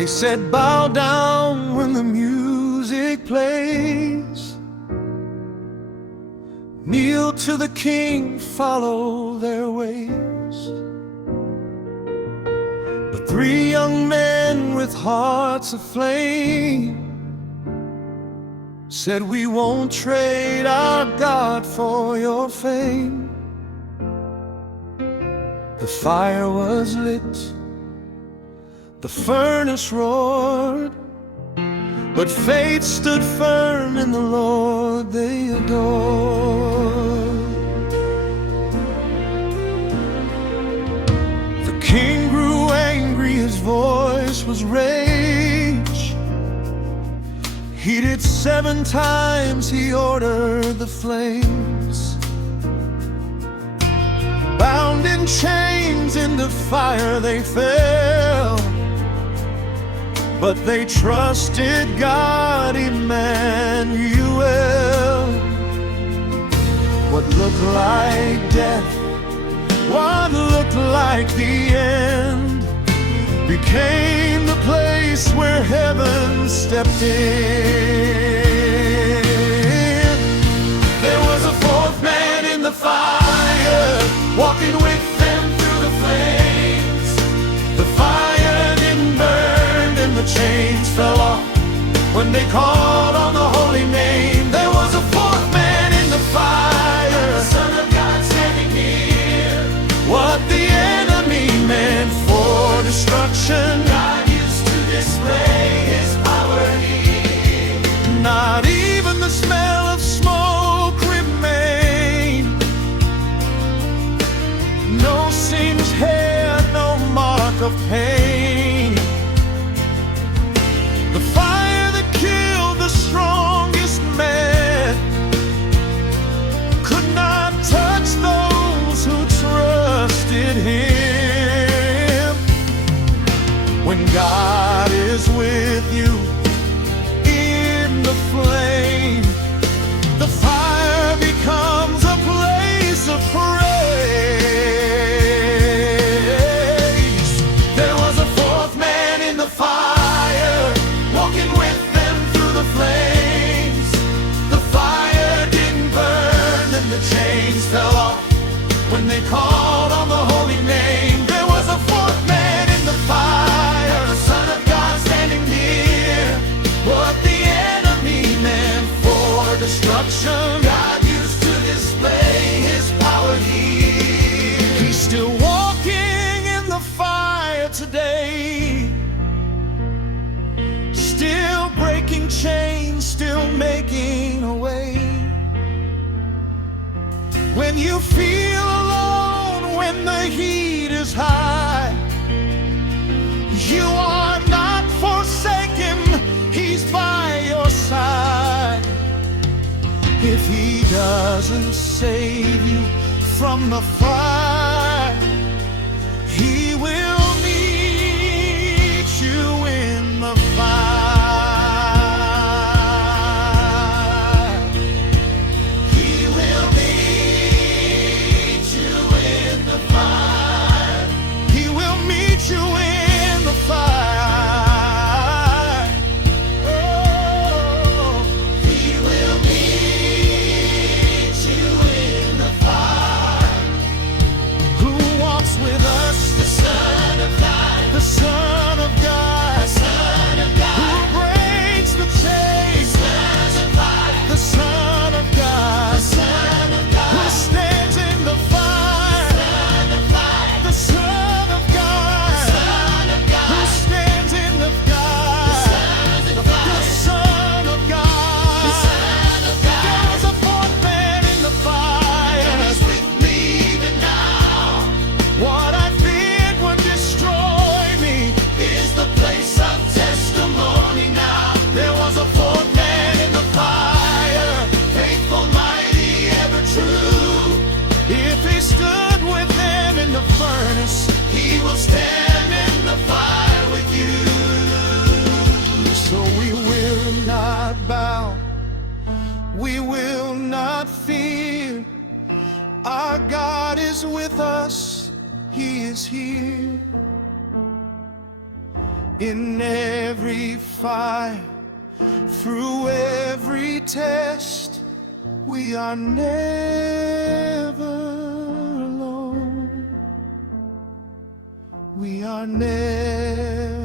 They said, bow down when the music plays, kneel to the King, follow their ways. But three young men with hearts aflame said, we won't trade our God for your fame. The fire was lit, the furnace roared, but faith stood firm in the Lord they adored. The king grew angry, his voice was rage. Heated 7 times, he ordered the flames. Bound in chains, in the fire they fell, but they trusted God, Emmanuel. What looked like death, what looked like the end, became the place where heaven stepped in. There was a 4th man in the fire, walking with them through the flames. The fire didn't burn and the chains fell off when they called on the holy name. There was a 4th man in the fire, the Son of God standing near. What the enemy meant for destruction, God used to display his power here. Not even the smell of smoke remained, no singed hair, no mark of pain. The fire that killed the strongest man could not touch those who trusted him. When God is with you in the flame, the fire becomes a place of praise. There was a 4th man in the fire, walking with them through the flames. The fire didn't burn and the chains fell off when they called on the holy name. There was a 4th man in the fire, the Son of God standing near. What the enemy meant for destruction, God used to display his power here. He's still walking in the fire today, still breaking chains, still making a way. When you feel alone, when the heat is high, you are not forsaken, he's by your side. If he doesn't save you from the fire, he will meet you in the fire. He will meet you in the fire. He will meet you in the fire. Oh, he will meet you in the fire. Who walks with us? The Son of God. The Son of God. The Son of God. Who breaks the chains? The Son of God. The Son of God. The Son of God. Who stands in the fire? The Son of God. The Son of God. Who stands in the fire? The Son of God. The Son of God. There's a 4th man in the fire, and he's with me even now. What I feared would destroy me is the place of testimony now. There was a 4th man in the fire, faithful, mighty, ever true. If he stood with them in the furnace, he will stand in the fire with you. So we will not bow, we will not fear. Our God is with us, he is here. In every fire, through every test, we are never alone. We are never